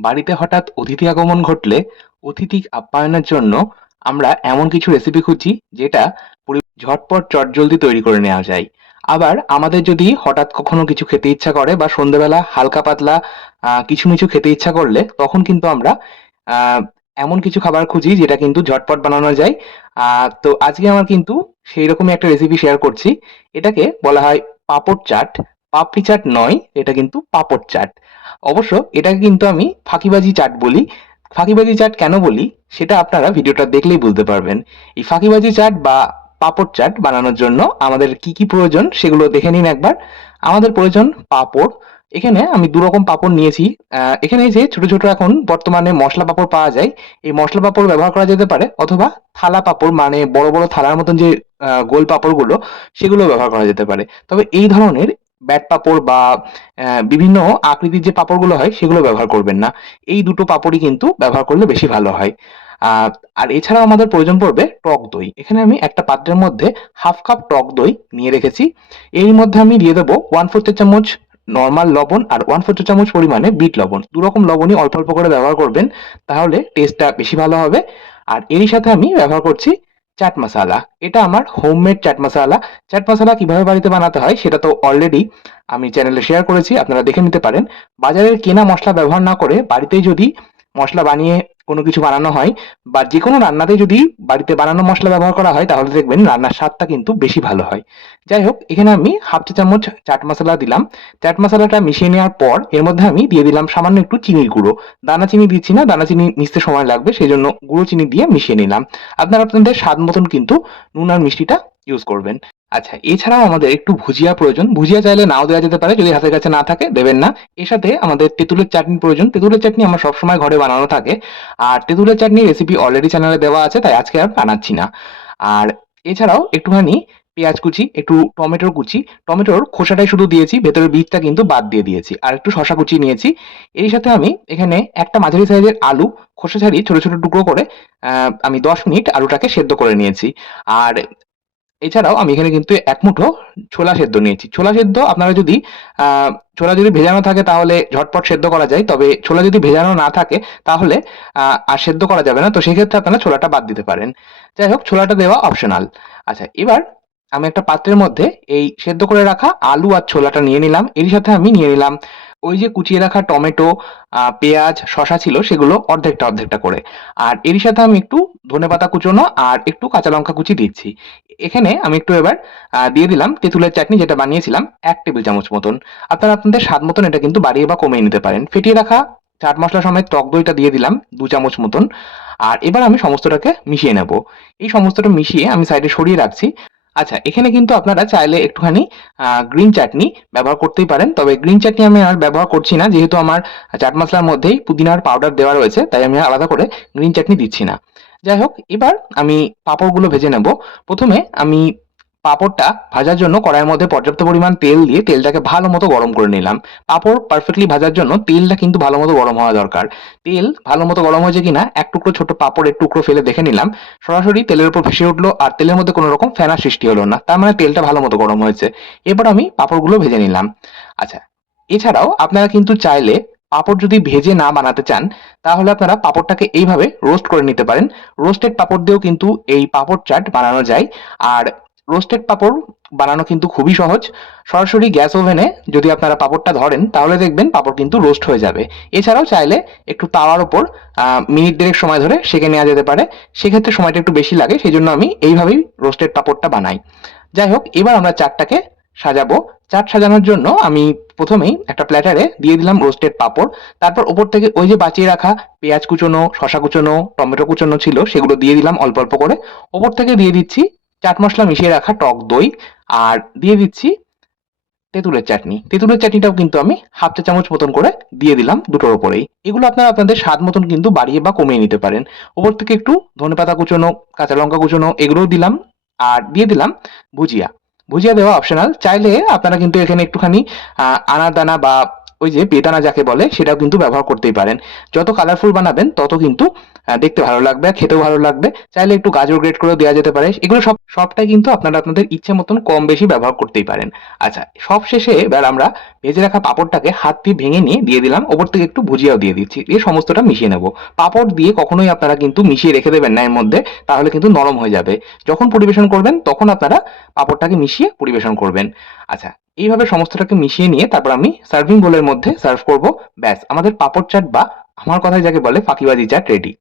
বাড়িতে হঠাৎ অতিথি আগমন ঘটলে অতিথি আপ্যায়নের জন্য আমরা এমন কিছু রেসিপি খুঁজি যেটা ঝটপট চটজলদি তৈরি করে নেওয়া যায়। আবার আমাদের যদি হঠাৎ কখনো কিছু খেতে ইচ্ছা করে বা সন্ধ্যেবেলা হালকা পাতলা কিছু মিছু খেতে ইচ্ছা করলে, তখন কিন্তু আমরা এমন কিছু খাবার খুঁজি, যেটা কিন্তু ঝটপট বানানো যায়। তো আজকে আমার কিন্তু সেই রকমই একটা রেসিপি শেয়ার করছি। এটাকে বলা হয় পাঁপড় চাট। পাপড়ি চাট নয়, এটা কিন্তু পাপড় চাট। অবশ্য এটাকে কিন্তু আমি ফাঁকিবাজি চাট বলি। ফাঁকিবাজি চাট কেন বলি? সেটা আপনারা ভিডিওটা দেখলেই বুঝতে পারবেন। এই ফাঁকিবাজি চাট বা পাপড় চাট বানানোর জন্য আমাদের কি কি প্রয়োজন সেগুলো দেখে নিন একবার। আমাদের প্রয়োজন পাপড়। এখানে আমি দু রকম পাঁপড় নিয়েছি। এখানে যে ছোট ছোট এখন বর্তমানে মশলা পাঁপড় পাওয়া যায়, এই মশলা পাঁপড় ব্যবহার করা যেতে পারে, অথবা থালা পাঁপড় মানে বড় বড় থালার মতন যে গোল পাঁপড়গুলো, সেগুলো ব্যবহার করা যেতে পারে। তবে এই ধরনের ব্যাট পাঁপড় বা বিভিন্ন আকৃতির যে পাঁপড়গুলো হয়, সেগুলো ব্যবহার করবেন না। এই দুটো পাপড়ই কিন্তু ব্যবহার করলে বেশি ভালো হয়। আর এছাড়াও আমাদের প্রয়োজন পড়বে টক দই। এখানে আমি একটা পাত্রের মধ্যে হাফ কাপ টক দই নিয়ে রেখেছি। এর মধ্যে আমি দিয়ে দেবো ওয়ান ফোর চামচ নর্মাল লবণ আর ওয়ান ফোর চামচ পরিমাণে বিট লবণ। দু রকম লবণই অল্প অল্প করে ব্যবহার করবেন, তাহলে টেস্টটা বেশি ভালো হবে। আর এরই সাথে আমি ব্যবহার করছি চাট মশালা। এটা আমার হোমমেড চাট মশালা। চাট মশালা কীভাবে বাড়িতে বানাতে হয় সেটা তো অলরেডি আমি চ্যানেলে শেয়ার করেছি, আপনারা দেখে নিতে পারেন। বাজারের কেনা মশলা ব্যবহার না করে বাড়িতেই যদি মশলা বানিয়ে কোনো কিছু বানানো হয়, বা যে কোনো রান্নাতে যদি বাড়িতে বানানো মশলা ব্যবহার করা হয়, তাহলে দেখবেন রান্নার স্বাদটা কিন্তু বেশি ভালো হয়। যাই হোক, এখানে আমি হাফ চা চামচ চাট মশলা দিলাম। চাট মশলাটা মিশিয়ে নেওয়ার পর, এর মধ্যে আমি দিয়ে দিলাম সামান্য একটু চিনির গুঁড়ো। দানা চিনি দিচ্ছি না, দানা চিনি মিশতে সময় লাগবে সেই জন্য গুঁড়ো চিনি দিয়ে মিশিয়ে নিলাম। আপনারা আপনাদের স্বাদ মতন কিন্তু নুন আর মিষ্টিটা ইউজ করবেন। আচ্ছা এছাড়াও আমাদের একটু ভুজিয়া প্রয়োজন। ভুজিয়া চাইলে নাও দেওয়া যেতে পারে, যদি হাতের কাছে না থাকে, দেবেন না। এর সাথে আমাদের তেঁতুলের চাটনি প্রয়োজন। তেঁতুলের চাটনি আমার সবসময় ঘরে বানানো থাকে। আর তেঁতুলের চাটনি রেসিপি অলরেডি চ্যানেলে দেওয়া আছে, তাই আজকে আর বানাচ্ছি না। আর এছাড়াও একটুখানি পেঁয়াজ কুচি, একটু টমেটোর কুচি। টমেটোর খোসাটাই শুধু দিয়েছি, ভেতরের বীজটা কিন্তু বাদ দিয়ে দিয়েছি। আর একটু শশা কুচি নিয়েছি। এর সাথে আমি এখানে একটা মাঝারি সাইজের আলু, খোসা ছাড়িয়ে ছোট ছোট টুকরো করে আমি দশ মিনিট আলুটাকে সেদ্ধ করে নিয়েছি। আর এছাড়াও আমি এখানে কিন্তু এক মুঠো ছোলা সেদ্ধ নিয়েছি। ছোলা সেদ্ধ আপনারা যদি ছোলা যদি ভেজানো থাকে তাহলে ঝটপট সেদ্ধ করা যায়, তবে ছোলা যদি ভেজানো না থাকে তাহলে আর সেদ্ধ করা যাবে না। তো সেক্ষেত্রে আপনারা ছোলাটা বাদ দিতে পারেন। যাই হোক, ছোলাটা দেওয়া অপশনাল আচ্ছা এবার আমি একটা পাত্রের মধ্যে এই সেদ্ধ করে রাখা আলু আর ছোলাটা নিয়ে নিলাম। এর সাথে আমি নিয়ে নিলাম ওই যে কুচিয়ে রাখা টমেটো পেঁয়াজ শশা ছিল, সেগুলো অর্ধেকটা অর্ধেকটা করে। আর এর সাথে আমি একটু ধনেপাতা কুচোনো আর একটু কাঁচা লঙ্কা কুচি দিচ্ছি। এখানে আমি একটু এবার দিয়ে দিলাম তেঁতুলের চাটনি যেটা বানিয়েছিলাম এক টেবিল চামচ মতন। আপনারা আপনাদের স্বাদ মতন এটা কিন্তু বাড়িয়ে বা কমিয়ে নিতে পারেন। ফেটিয়ে রাখা চাট মশলা সময় টক দইটা দিয়ে দিলাম দু চামচ মতন। আর এবার আমি সমস্তটাকে মিশিয়ে নেব। এই সমস্তটা মিশিয়ে আমি সাইডে সরিয়ে রাখছি। আচ্ছা এখানে কিন্তু আপনারা চাইলে একটুখানি গ্রিন চাটনি ব্যবহার করতেই পারেন। তবে গ্রিন চাটনি আমি আর ব্যবহার করছি না। যেহেতু আমার চাট মশলার মধ্যেই পুদিনার পাউডার দেওয়া রয়েছে, তাই আমি আলাদা করে গ্রিন চাটনি দিচ্ছি না। যাই হোক এবার আমি পাঁপড়গুলো ভেজে নেব। প্রথমে আমি পাঁপড়টা ভাজার জন্য কড়াইয়ের মধ্যে পর্যাপ্ত পরিমাণ তেল দিয়ে তেলটাকে ভালো মতো গরম করে নিলাম। পাঁপড় পারফেক্টলি ভাজার জন্য তেলটা কিন্তু ভালো মতো গরম হওয়া দরকার। তেল ভালো মতো গরম হয়েছে কিনা এক টুকরো ছোট পাঁপড়ের টুকরো ফেলে দেখে নিলাম। সরাসরি তেলের উপর ভেসে উঠল আর তেলের মধ্যে কোনো রকম ফেনা সৃষ্টি হলো না। তার মানে তেলটা ভালো মতো গরম হয়েছে। এবার আমি পাঁপড়গুলো ভেজে নিলাম। আচ্ছা এছাড়াও আপনারা কিন্তু চাইলে পাঁপড় যদি ভেজে না বানাতে চান, তাহলে আপনারা পাঁপড়টাকে এইভাবে রোস্ট করে নিতে পারেন। রোস্টেড পাঁপড় দিয়েও কিন্তু এই পাঁপড় চাট বানানো যায়। আর রোস্টেড পাঁপড় বানানো কিন্তু খুবই সহজ। সরাসরি গ্যাস ওভেনে যদি আপনারা পাঁপড়টা ধরেন, তাহলে দেখবেন পাঁপড় কিন্তু রোস্ট হয়ে যাবে। এছাড়াও চাইলে একটু তাওয়ার ওপর মিনিট দেড়েক সময় ধরে সেঁকে নেওয়া যেতে পারে। সেক্ষেত্রে সময়টা একটু বেশি লাগে সেই জন্য আমি এইভাবেই রোস্টেড পাঁপড়টা বানাই। যাই হোক, এবার আমরা চাটটাকে সাজাবো। চাট সাজানোর জন্য আমি প্রথমেই একটা প্ল্যাটারে দিয়ে দিলাম রোস্টেড পাঁপড়। তারপর ওপর থেকে ওই যে বাঁচিয়ে রাখা পেঁয়াজ কুচোনো শশা কুচোনো, টমেটো কুচোনো ছিল, সেগুলো দিয়ে দিলাম অল্প অল্প করে। ওপর থেকে দিয়ে দিচ্ছি চাট মশলা মিশিয়ে রাখা টক দই আর দিয়ে দিচ্ছি তেঁতুলের চাটনি। তেঁতুলের চাটনিটাও কিন্তু আমি হাফ চা চামচ মতন করে দিয়ে দিলাম দুটোর ওপরেই। এগুলো আপনারা আপনাদের স্বাদ মতন কিন্তু বাড়িয়ে বা কমিয়ে নিতে পারেন। ওপর থেকে একটু ধনেপাতা কুচোনো, কাঁচা লঙ্কা কুচোনো, এগুলোও দিলাম। আর দিয়ে দিলাম ভুজিয়া। ভুজিয়া দেওয়া অপশনাল চাইলে আপনারা কিন্তু এখানে একটুখানি আনা দানা বা ওই যে বেদানা যাকে বলে, সেটাও কিন্তু ব্যবহার করতেই পারেন। যত কালারফুল বানাবেন, তত কিন্তু দেখতে ভালো লাগবে খেতেও ভালো লাগবে। চাইলে একটু গাজর গ্রেট করেও দেওয়া যেতে পারে। এগুলো সব, সবটাই কিন্তু আপনারা আপনাদের ইচ্ছে মতন কম বেশি ব্যবহার করতেই পারেন। আচ্ছা সব শেষে এবার আমরা ভেজে রাখা পাঁপড়টাকে হাত দিয়ে ভেঙে নিয়ে দিয়ে দিলাম। ওপর থেকে একটু ভুজিয়াও দিয়ে দিচ্ছি। দিয়ে সমস্তটা মিশিয়ে নেব। পাঁপড় দিয়ে কখনোই আপনারা কিন্তু মিশিয়ে রেখে দেবেন না এর মধ্যে, তাহলে কিন্তু নরম হয়ে যাবে। যখন পরিবেশন করবেন, তখন আপনারা পাঁপড়টাকে মিশিয়ে পরিবেশন করবেন। আচ্ছা এইভাবে সমস্তটাকে মিশিয়ে নিয়ে তারপর আমি সার্ভিং বোলের মধ্যে সার্ভ করব। ব্যাস, আমাদের পাপড় চাট বা আমার কথায় যাকে বলে, ফাঁকিবাজি চাট রেডি